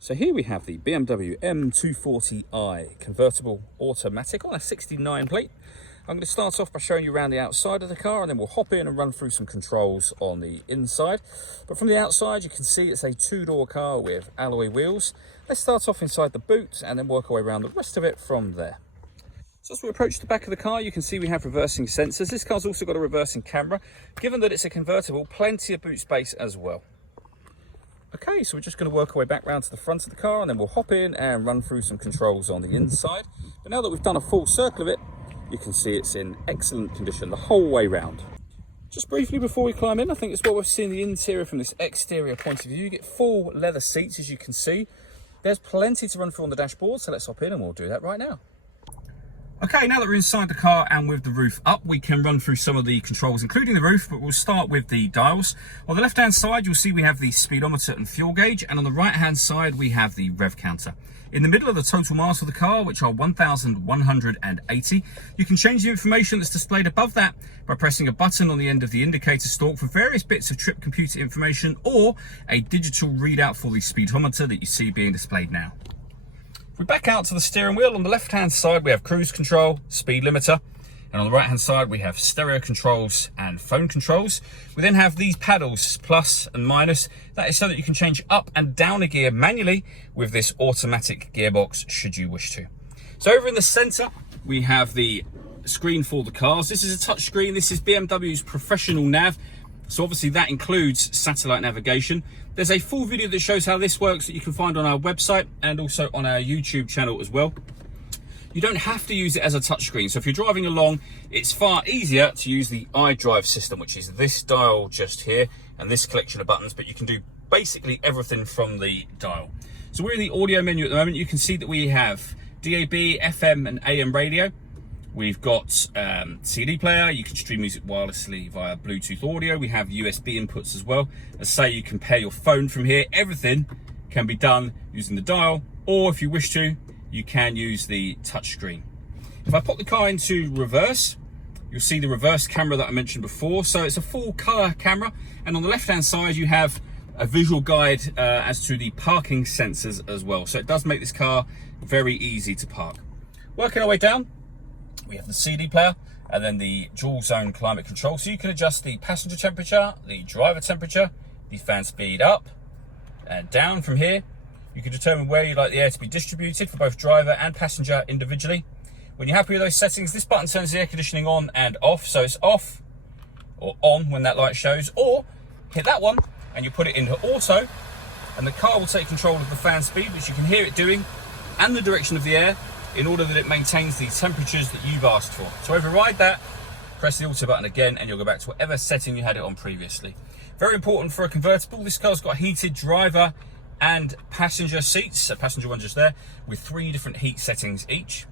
So here we have the BMW M240i convertible automatic on a 69 plate. I'm going to start off by showing you around the outside of the car, and then we'll hop in and run through some controls on the inside. But from the outside you can see it's a two-door car with alloy wheels. Let's start off inside the boot and then work our way around the rest of it from there. So as we approach the back of the car, you can see we have reversing sensors. This car's also got a reversing camera. Given that it's a convertible, plenty of boot space as well. Okay, so we're just going to work our way back round to the front of the car, and then we'll hop in and run through some controls on the inside. But now that we've done a full circle of it, you can see it's in excellent condition the whole way round. Just briefly before we climb in, I think it's well worth seeing the interior from this exterior point of view. You get full leather seats, as you can see. There's plenty to run through on the dashboard, so let's hop in and we'll do that right now. Okay, now that we're inside the car and with the roof up, we can run through some of the controls, including the roof, but we'll start with the dials. On the left-hand side, you'll see we have the speedometer and fuel gauge, and on the right-hand side, we have the rev counter. In the middle of the total miles of the car, which are 1,180, you can change the information that's displayed above that by pressing a button on the end of the indicator stalk for various bits of trip computer information or a digital readout for the speedometer that you see being displayed now. If we back out to the steering wheel, on the left hand side we have cruise control, speed limiter, and on the right hand side we have stereo controls and phone controls. We then have these paddles, plus and minus. That is so that you can change up and down a gear manually with this automatic gearbox should you wish to. So over in the center we have the screen for the cars. This is a touch screen. This is BMW's professional nav, so obviously that includes satellite navigation. There's a full video that shows how this works that you can find on our website and also on our YouTube channel as well. You don't have to use it as a touchscreen, so if you're driving along, it's far easier to use the iDrive system, which is this dial just here and this collection of buttons, but you can do basically everything from the dial. So we're in the audio menu at the moment. You can see that we have DAB, FM and AM radio. We've got CD player. You can stream music wirelessly via Bluetooth audio. We have USB inputs as well. As say, you can pair your phone from here. Everything can be done using the dial, or if you wish to, you can use the touchscreen. If I pop the car into reverse, you'll see the reverse camera that I mentioned before. So it's a full color camera, and on the left-hand side you have a visual guide as to the parking sensors as well. So it does make this car very easy to park. Working our way down, we have the CD player and then the dual zone climate control. So you can adjust the passenger temperature, the driver temperature, the fan speed up and down from here. You can determine where you'd like the air to be distributed for both driver and passenger individually. When you're happy with those settings, this button turns the air conditioning on and off. So it's off or on when that light shows, or hit that one and you put it into auto and the car will take control of the fan speed, which you can hear it doing, and the direction of the air, in order that it maintains the temperatures that you've asked for. So override that, press the auto button again, and you'll go back to whatever setting you had it on previously. Very important for a convertible, this car's got heated driver and passenger seats, a passenger one just there, with 3 different heat settings each.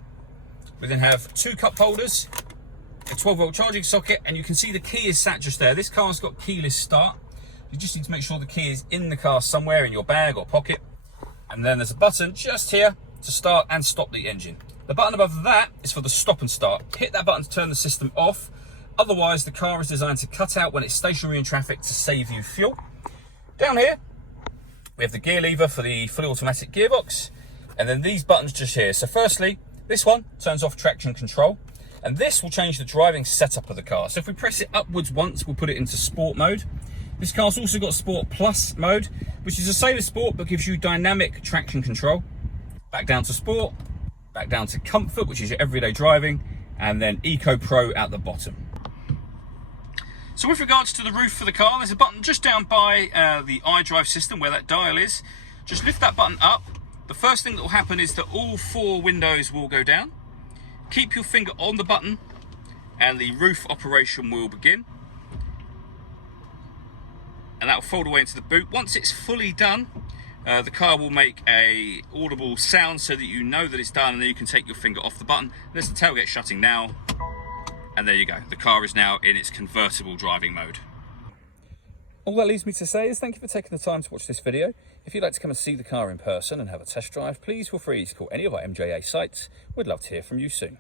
We then have 2 cup holders, a 12-volt charging socket, and you can see the key is sat just there. This car's got keyless start. You just need to make sure the key is in the car somewhere in your bag or pocket. And then there's a button just here to start and stop the engine. The button above that is for the stop and start. Hit that button to turn the system off. Otherwise, the car is designed to cut out when it's stationary in traffic to save you fuel. Down here, we have the gear lever for the fully automatic gearbox, and then these buttons just here. So firstly, this one turns off traction control, and this will change the driving setup of the car. So if we press it upwards once, we'll put it into sport mode. This car's also got Sport Plus mode, which is the same as Sport, but gives you dynamic traction control. Back down to Sport, back down to Comfort, which is your everyday driving, and then Eco Pro at the bottom. So with regards to the roof for the car, there's a button just down by the iDrive system where that dial is. Just lift that button up. The first thing that will happen is that all 4 windows will go down. Keep your finger on the button and the roof operation will begin. And that will fold away into the boot. Once it's fully done, the car will make a audible sound so that you know that it's done, and then you can take your finger off the button. There's the tailgate shutting now. And there you go, the car is now in its convertible driving mode. All that leaves me to say is thank you for taking the time to watch this video. If you'd like to come and see the car in person and have a test drive, please feel free to call any of our MJA sites. We'd love to hear from you soon.